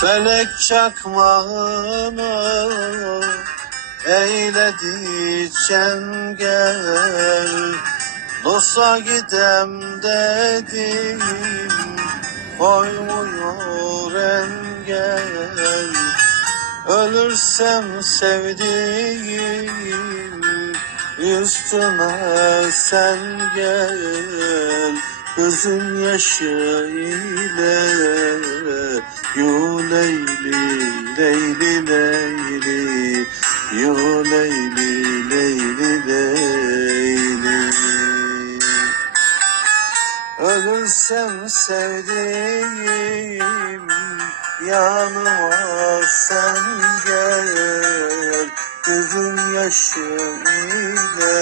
Felek çakmağını eyledi çengel. Dosta gidem dedim koymuyor engel. Ölürsem sevdiğim üstüme sen gel. Gözün yaşı ile Leyli, Leyli, Leyli. Yu Leyli, Leyli, Leyli. Ölürsem sevdiğim yanıma sen gel. Gözün yaşı ile